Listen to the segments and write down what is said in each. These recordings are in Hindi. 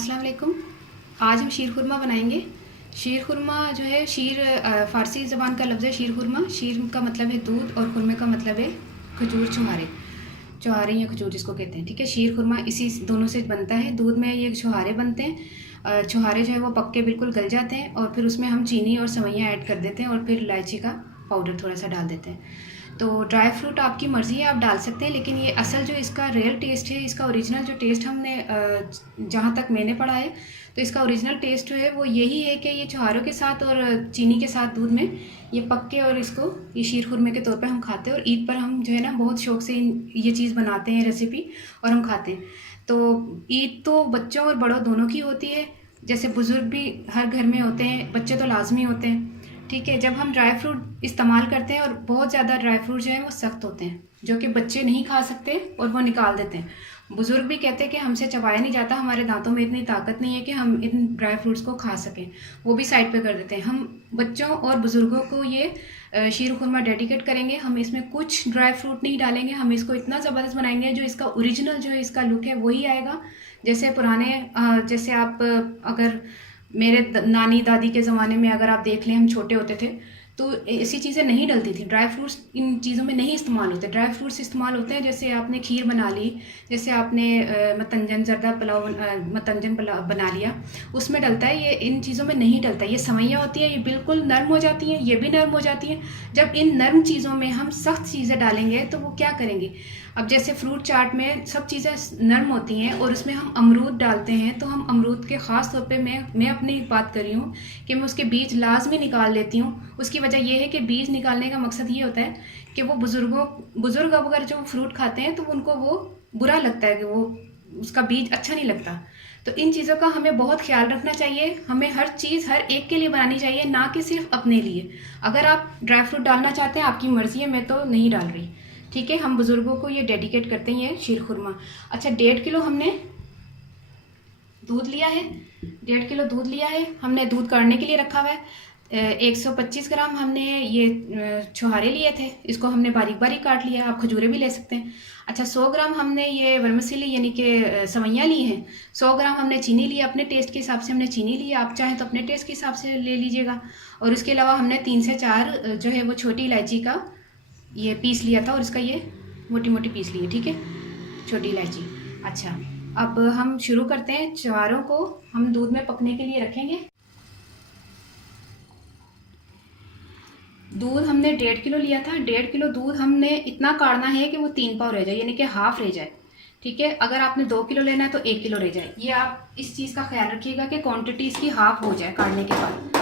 अस्सलाम वालेकुम। आज हम शीर खुरमा बनाएंगे। शीर खुरमा जो है, शीर फ़ारसी ज़बान का लफ्ज़ है शीर खुरमा। शीर का मतलब है दूध और खुरमे का मतलब है खजूर, छुहारे। छुहारे या खजूर जिसको कहते हैं, ठीक है। शीर खुरमा इसी दोनों से बनता है। दूध में ये छुहारे बनते हैं। छुहारे जो है वो पक के बिल्कुल गल जाते हैं और फिर उसमें हम चीनी और सवैयाँ ऐड कर देते हैं और फिर इलायची का पाउडर थोड़ा सा डाल देते हैं। तो ड्राई फ्रूट आपकी मर्ज़ी है, आप डाल सकते हैं, लेकिन ये असल जो इसका रियल टेस्ट है, इसका ओरिजिनल जो टेस्ट हमने जहाँ तक मैंने पढ़ा है, तो इसका ओरिजिनल टेस्ट जो है वो यही है कि ये छुहारों के साथ और चीनी के साथ दूध में ये पक के और इसको ये शीर खुरमे के तौर पे हम खाते हैं। और ईद पर हम जो है ना बहुत शौक़ से ये चीज़ बनाते हैं रेसिपी और हम खाते हैं। तो ईद तो बच्चों और बड़ों दोनों की होती है। जैसे बुज़ुर्ग भी हर घर में होते हैं, बच्चे तो लाजमी होते हैं, ठीक है। जब हम ड्राई फ्रूट इस्तेमाल करते हैं और बहुत ज़्यादा ड्राई फ्रूट जो है वो सख्त होते हैं, जो कि बच्चे नहीं खा सकते और वो निकाल देते हैं। बुज़ुर्ग भी कहते हैं कि हमसे चबाया नहीं जाता, हमारे दांतों में इतनी ताकत नहीं है कि हम इन ड्राई फ्रूट्स को खा सकें, वो भी साइड पे कर देते हैं। हम बच्चों और बुज़ुर्गों को ये शीर खुरमा डेडिकेट करेंगे। हम इसमें कुछ ड्राई फ्रूट नहीं डालेंगे, हम इसको इतना ज़बरदस्त बनाएंगे जो इसका ओरिजिनल जो है इसका लुक है वही आएगा। जैसे पुराने जैसे आप अगर मेरे नानी दादी के ज़माने में अगर आप देख लें, हम छोटे होते थे तो ऐसी चीज़ें नहीं डलती थी। ड्राई फ्रूट्स इन चीज़ों में नहीं इस्तेमाल होते। ड्राई फ्रूट्स इस्तेमाल होते हैं जैसे आपने खीर बना ली, जैसे आपने मतंजन जर्दा पुलाव मतंजन पुलाव बना लिया, उसमें डलता है। ये इन चीज़ों में नहीं डलता। ये सवैयाँ होती है, ये बिल्कुल नरम हो जाती हैं, ये भी नरम हो जाती हैं। जब इन नरम चीज़ों में हम सख्त चीज़ें डालेंगे तो वो क्या करेंगे। अब जैसे फ्रूट चाट में सब चीज़ें नरम होती हैं और उसमें हम अमरूद डालते हैं, तो हम अमरूद के ख़ास तौर पे मैं अपनी बात कर रही हूँ कि मैं उसके बीज लाजमी निकाल लेती हूँ। उसकी वजह यह है कि बीज निकालने का मकसद ये होता है कि वो बुज़ुर्ग अगर जो फ्रूट खाते हैं तो उनको वो बुरा लगता है कि वो उसका बीज अच्छा नहीं लगता। तो इन चीज़ों का हमें बहुत ख्याल रखना चाहिए। हमें हर चीज़ हर एक के लिए बनानी चाहिए, ना कि सिर्फ अपने लिए। अगर आप ड्राई फ्रूट डालना चाहते हैं, आपकी मर्ज़ी है, मैं तो नहीं डाल रही, ठीक है। हम बुज़ुर्गों को ये डेडिकेट करते हैं, ये शीर खुरमा। अच्छा, 1.5 किलो हमने दूध लिया है। 1.5 किलो दूध लिया है हमने, दूध काढ़ने के लिए रखा हुआ है। 125 ग्राम हमने ये छुहारे लिए थे, इसको हमने बारीक बारीक काट लिया। आप खजूरे भी ले सकते हैं। अच्छा, 100 ग्राम हमने ये वर्मिसेली यानी कि सवैयाँ ली हैं। 100 ग्राम हमने चीनी ली, अपने टेस्ट के हिसाब से हमने चीनी ली, आप चाहें तो अपने टेस्ट के हिसाब से ले लीजिएगा। और उसके अलावा हमने 3 से 4 जो है वो छोटी इलायची का ये पीस लिया था और इसका ये मोटी मोटी पीस ली है, ठीक है, छोटी इलायची। अच्छा, अब हम शुरू करते हैं। छुहारों को हम दूध में पकने के लिए रखेंगे। दूध हमने 1.5 किलो लिया था। 1.5 किलो दूध हमने इतना काढ़ना है कि वो 3 पाव रह जाए, यानी कि हाफ रह जाए, ठीक है। अगर आपने 2 किलो लेना है तो 1 किलो रह जाए। ये आप इस चीज़ का ख्याल रखिएगा कि क्वांटिटी इसकी हाफ हो जाए काढ़ने के बाद,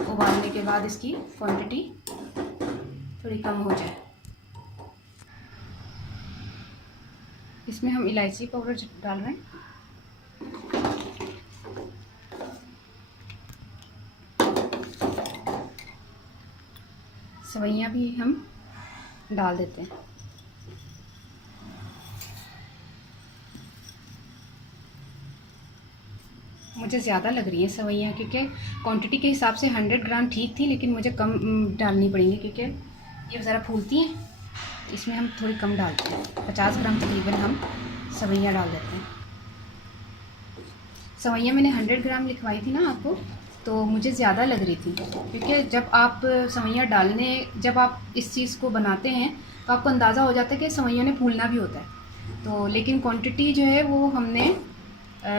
उबालने के बाद इसकी क्वांटिटी थोड़ी कम हो जाए। इसमें हम इलायची पाउडर डाल रहे हैं। सवैयाँ भी हम डाल देते हैं। मुझे ज़्यादा लग रही है सवैयाँ, क्योंकि क्वांटिटी के हिसाब से 100 ग्राम ठीक थी, लेकिन मुझे कम डालनी पड़ेंगी क्योंकि ये ज़रा फूलती हैं। इसमें हम थोड़ी कम डालते हैं। 50 ग्राम तकरीबन हम सवैयाँ डाल देते हैं। सवैयाँ मैंने 100 ग्राम लिखवाई थी ना आपको, तो मुझे ज़्यादा लग रही थी, क्योंकि जब आप सवैयाँ जब आप इस चीज़ को बनाते हैं तो आपको अंदाज़ा हो जाता है कि सवैयों ने फूलना भी होता है। तो लेकिन क्वांटिटी जो है वो हमने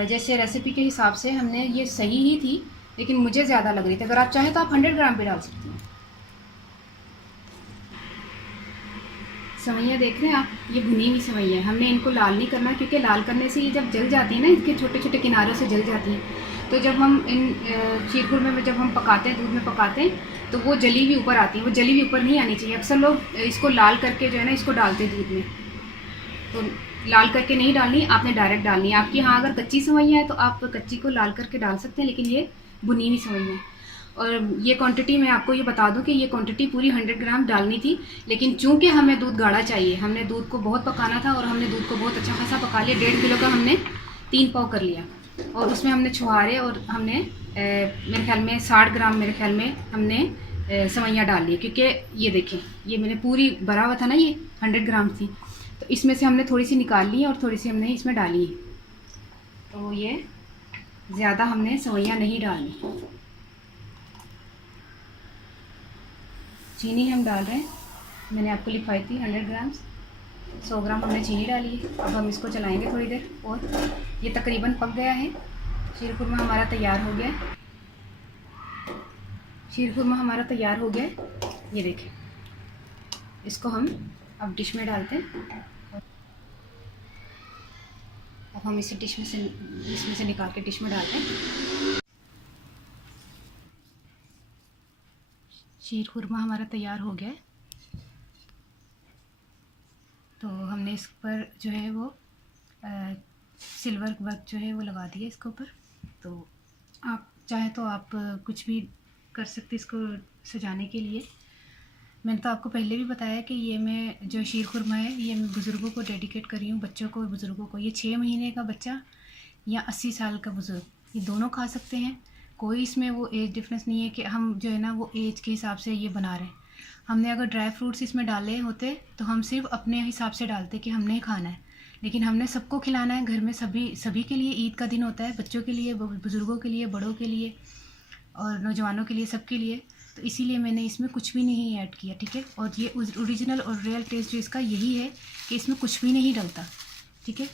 जैसे रेसिपी के हिसाब से हमने ये सही ही थी, लेकिन मुझे ज़्यादा लग रही थी। अगर आप चाहें तो आप 100 ग्राम भी डाल सकते हैं। सवैयाँ देख रहे हैं आप, ये भुनी हुई सवैयाँ है। हमने इनको लाल नहीं करना, क्योंकि लाल करने से ये जब जल जाती है ना, इसके छोटे छोटे किनारों से जल जाती हैं। तो जब हम इन शीर खुरमे में जब हम पकाते हैं, दूध में पकाते हैं, तो वो जली भी ऊपर आती है। वो जली भी ऊपर नहीं आनी चाहिए। अक्सर लोग इसको लाल करके जो है ना इसको डालते हैं दूध में, तो लाल करके नहीं डालनी, आपने डायरेक्ट डालनी है। आपकी हाँ अगर कच्ची सवैयाँ है तो आप कच्ची को लाल करके डाल सकते हैं, लेकिन ये भुनी हुई सवैयाँ है। और ये क्वांटिटी मैं आपको ये बता दूं कि ये क्वांटिटी पूरी 100 ग्राम डालनी थी, लेकिन चूंकि हमें दूध गाढ़ा चाहिए, हमने दूध को बहुत पकाना था और हमने दूध को बहुत अच्छा खासा पका लिया। 1.5 किलो का हमने 3 पाव कर लिया और उसमें हमने छुहारे और हमने मेरे ख्याल में 60 ग्राम मेरे ख्याल में हमने सवैयाँ डाल ली, क्योंकि ये देखें ये मैंने पूरी भरा हुआ था ना, ये 100 ग्राम थी, तो इसमें से हमने थोड़ी सी निकाल ली और थोड़ी सी हमने इसमें डाली है। तो ये ज़्यादा हमने सेवइयाँ नहीं डालनी। चीनी हम डाल रहे हैं, मैंने आपको लिखवाई थी 100 ग्राम, 100 ग्राम हमने चीनी डाली है। अब हम इसको चलाएंगे थोड़ी देर और ये तकरीबन पक गया है। शीर खुरमा हमारा तैयार हो गया है। शीर खुरमा हमारा तैयार हो गया है, ये देखें। इसको हम अब डिश में डालते हैं। अब हम इसे इसमें से निकाल के डिश में डालते हैं। शीर खुरमा हमारा तैयार हो गया है। तो हमने इस पर जो है वो सिल्वर वर्क जो है वो लगा दिया इसके ऊपर। तो आप चाहे तो आप कुछ भी कर सकते इसको सजाने के लिए। मैंने तो आपको पहले भी बताया कि ये मैं जो शीर खुरमा है ये मैं बुज़ुर्गों को डेडिकेट कर रही हूँ, बच्चों को, बुज़ुर्गों को। ये 6 महीने का बच्चा या 80 साल का बुज़ुर्ग, ये दोनों खा सकते हैं। कोई इसमें वो एज डिफरेंस नहीं है कि हम जो है ना वो एज के हिसाब से ये बना रहे हैं। हमने अगर ड्राई फ्रूट्स इसमें डाले होते तो हम सिर्फ अपने हिसाब से डालते कि हमने खाना है, लेकिन हमने सबको खिलाना है घर में। सभी के लिए ईद का दिन होता है, बच्चों के लिए, बुज़ुर्गों के लिए, बड़ों के लिए और नौजवानों के लिए, सबके लिए। तो इसीलिए मैंने इसमें कुछ भी नहीं ऐड किया, ठीक है। और ये ओरिजिनल और रियल टेस्ट जो इसका यही है कि इसमें कुछ भी नहीं डलता, ठीक है।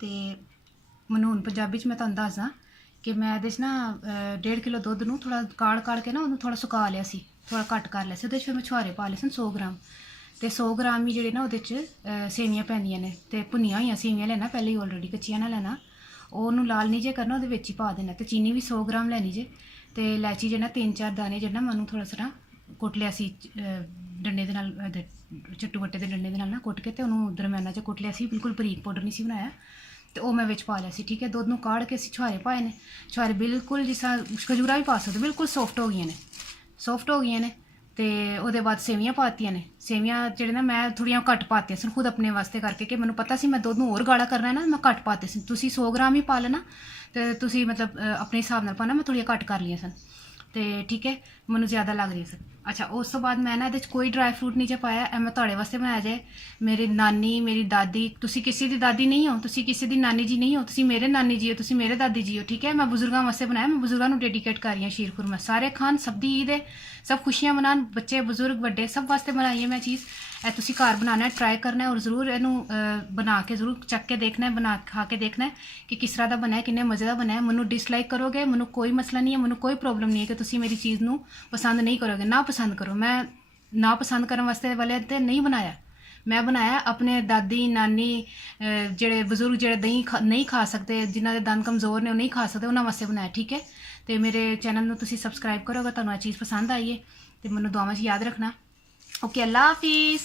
तो मैं हूँ पंजाबी मैं तुहानूं दसदा कि मैं ਇਹਦੇ 'ਚ ना 1.5 किलो दुध नूं थोड़ा काड़ के ना ਉਹਨੂੰ थोड़ा सुका लिया सी, थोड़ा घट कर लिया सी। ਉਹਦੇ 'ਚ फिर मैं छुहारे पा लए सन 100 ग्राम। तो 100 ग्राम ही ਜਿਹੜੇ ना ਉਹਦੇ 'ਚ ਸੇਵੀਆਂ ਪੈਂਦੀਆਂ ਨੇ। ਤੇ ਭੁੰਨੀਆਂ ਹੋਈਆਂ ਸੇਵੀਆਂ ਲੈਣਾ ਪਹਿਲੇ ਹੀ ਆਲਰੇਡੀ, ਕੱਚੀਆਂ ਨਾ ਲੈਣਾ। ਉਹਨੂੰ ਲਾਲ ਨਹੀਂ ਜੇ ਕਰਨਾ, ਉਹਦੇ ਵਿੱਚ ਹੀ ਪਾ ਦੇਣਾ। ਤੇ ਚੀਨੀ ਵੀ 100 ग्राम ਲੈਣੀ ਜੇ। ਤੇ ਇਲਾਇਚੀ ਜਿਹੜਾ 3-4 ਦਾਣੇ ਜਿਹੜਾ ਮੈਂ ਉਹਨੂੰ ਥੋੜਾ ਸਰਾ ਕੁੱਟ ਲਿਆ ਸੀ ਡੰਡੇ ਦੇ ਨਾਲ, ਚੱਟੂ ਵੱਟੇ ਦੇ ਡੰਡੇ ਦੇ ਨਾਲ ਨਾ ਕੁੱਟ ਕੇ, ਤੇ ਉਹਨੂੰ ਦਰਮਿਆਨਾ 'ਚ ਕੁੱਟ ਲਿਆ ਸੀ, ਬਿਲਕੁਲ ਬਰੀਕ ਪਾਊਡਰ ਨਹੀਂ ਸੀ ਬਣਾਇਆ। ਤੇ ਉਹ ਮੈਂ ਵਿੱਚ ਪਾ ਲਿਆ ਸੀ, ਠੀਕ ਹੈ। ਦੁੱਧ ਨੂੰ ਕਾੜ ਕੇ ਅਸੀਂ ਛੁਹਾਰੇ ਪਾਏ ਨੇ। ਛੁਹਾਰੇ ਬਿਲਕੁਲ ਜਿਸ ਤਰ੍ਹਾਂ ਖਜੂਰਾ ਵੀ ਪਾ ਸਕਦੇ, ਬਿਲਕੁਲ ਸੌਫਟ ਹੋ ਗਈਆਂ ਨੇ, ਸੌਫਟ ਹੋ ਗਈਆਂ ਨੇ। ਤੇ ਉਹਦੇ ਬਾਅਦ ਸੇਵੀਆਂ ਪਾਤੀਆਂ ਨੇ। ਸੇਵੀਆਂ ਜਿਹੜੇ ਨਾ ਮੈਂ ਥੋੜ੍ਹੀਆਂ ਘੱਟ ਪਾਤੀਆਂ ਸਨ ਖੁਦ ਆਪਣੇ ਵਾਸਤੇ ਕਰਕੇ, ਕਿ ਮੈਨੂੰ ਪਤਾ ਸੀ ਮੈਂ ਦੁੱਧ ਨੂੰ ਹੋਰ ਗਾੜਾ ਕਰਨਾ ਨਾ, ਮੈਂ ਘੱਟ ਪਾਤੇ ਸੀ। ਤੁਸੀਂ 100 ग्राम ਹੀ ਪਾ ਲੈਣਾ, ਤੇ ਤੁਸੀਂ ਮਤਲਬ ਆਪਣੇ ਹਿਸਾਬ ਨਾਲ ਪਾਣਾ। ਮੈਂ ਥੋੜ੍ਹੀਆਂ ਘੱਟ ਕਰ ਲਈਆਂ ਸਨ, ਤੇ ਠੀਕ ਹੈ, ਮੈਨੂੰ ਜ਼ਿਆਦਾ ਲੱਗ ਰਹੀ ਸਨ। ਅੱਛਾ, ਉਸ ਤੋਂ ਬਾਅਦ ਮੈਂ ਨਾ ਇਹਦੇ 'ਚ ਕੋਈ ਡਰਾਈ ਫਰੂਟ ਨਹੀਂ ਜੇ ਪਾਇਆ। ਇਹ ਮੈਂ ਤੁਹਾਡੇ ਵਾਸਤੇ ਬਣਾਇਆ ਜੇ। ਮੇਰੀ ਨਾਨੀ, ਮੇਰੀ ਦਾਦੀ, ਤੁਸੀਂ ਕਿਸੇ ਦੀ ਦਾਦੀ ਨਹੀਂ ਹੋ, ਤੁਸੀਂ ਕਿਸੇ ਦੀ ਨਾਨੀ ਜੀ ਨਹੀਂ ਹੋ, ਤੁਸੀਂ ਮੇਰੇ ਨਾਨੀ ਜੀ ਹੋ, ਤੁਸੀਂ ਮੇਰੇ ਦਾਦੀ ਜੀ ਹੋ, ਠੀਕ ਹੈ। ਮੈਂ ਬਜ਼ੁਰਗਾਂ ਵਾਸਤੇ ਬਣਾਇਆ, ਮੈਂ ਬਜ਼ੁਰਗਾਂ ਨੂੰ ਡੈਡੀਕੇਟ ਕਰ ਰਹੀ ਹਾਂ शीर खुरमा। ਸਾਰੇ ਖਾਣ, ਸਭ ਦੀ ਈਦ ਹੈ, ਸਭ ਖੁਸ਼ੀਆਂ ਮਨਾਉਣ, ਬੱਚੇ, ਬਜ਼ੁਰਗ, ਵੱਡੇ, ਸਭ ਵਾਸਤੇ ਬਣਾਈ ਹੈ ਮੈਂ ਚੀਜ਼। ਇਹ ਤੁਸੀਂ ਘਰ ਬਣਾਉਣਾ, ਟਰਾਈ ਕਰਨਾ ਔਰ ਜ਼ਰੂਰ ਇਹਨੂੰ ਬਣਾ ਕੇ ਜ਼ਰੂਰ ਚੱਕ ਕੇ ਦੇਖਣਾ, ਬਣਾ ਖਾ ਕੇ ਦੇਖਣਾ ਕਿ ਕਿਸ ਤਰ੍ਹਾਂ ਦਾ ਬਣਿਆ, ਕਿੰਨੇ ਮਜ਼ੇ ਦਾ ਬਣਿਆ। ਮੈਨੂੰ ਡਿਸਲਾਈਕ ਕਰੋਗੇ, ਮੈਨੂੰ ਕੋਈ ਮਸਲਾ ਨਹੀਂ ਹੈ, ਮੈਨੂੰ ਕੋਈ ਪ੍ਰੋਬਲਮ ਨਹੀਂ ਹੈ ਕਿ ਤੁਸੀਂ ਮੇਰੀ ਚੀਜ਼ ਨੂੰ ਪਸੰਦ ਨਹੀਂ ਕਰੋਗੇ। ਨਾ ਪਸੰਦ ਕਰੋ, ਮੈਂ ਨਾ ਪਸੰਦ ਕਰਨ ਵਾਸਤੇ ਵਾਲੇ ਤੇ ਨਹੀਂ ਬਣਾਇਆ। ਮੈਂ ਬਣਾਇਆ ਆਪਣੇ ਦਾਦੀ, ਨਾਨੀ, ਜਿਹੜੇ ਬਜ਼ੁਰਗ ਜਿਹੜੇ ਦਹੀਂ ਨਹੀਂ ਖਾ ਸਕਦੇ, ਜਿਨ੍ਹਾਂ ਦੇ ਦੰਦ ਕਮਜ਼ੋਰ ਨੇ, ਉਹ ਨਹੀਂ ਖਾ ਸਕਦੇ, ਉਹਨਾਂ ਵਾਸਤੇ ਬਣਾਇਆ, ਠੀਕ ਹੈ। ਤੇ ਮੇਰੇ ਚੈਨਲ ਨੂੰ ਤੁਸੀਂ ਸਬਸਕ੍ਰਾਈਬ ਕਰੋਗੇ, ਤੁਹਾਨੂੰ ਇਹ ਚੀਜ਼ ਪਸੰਦ ਆਈ ਹੈ, ਤੇ ਮੈਨੂੰ ਦੁਆਵਾਂ 'ਚ ਯਾਦ ਰੱਖਣਾ। ਓਕੇ, ਅੱਲਾ ਹਾਫਿਜ਼।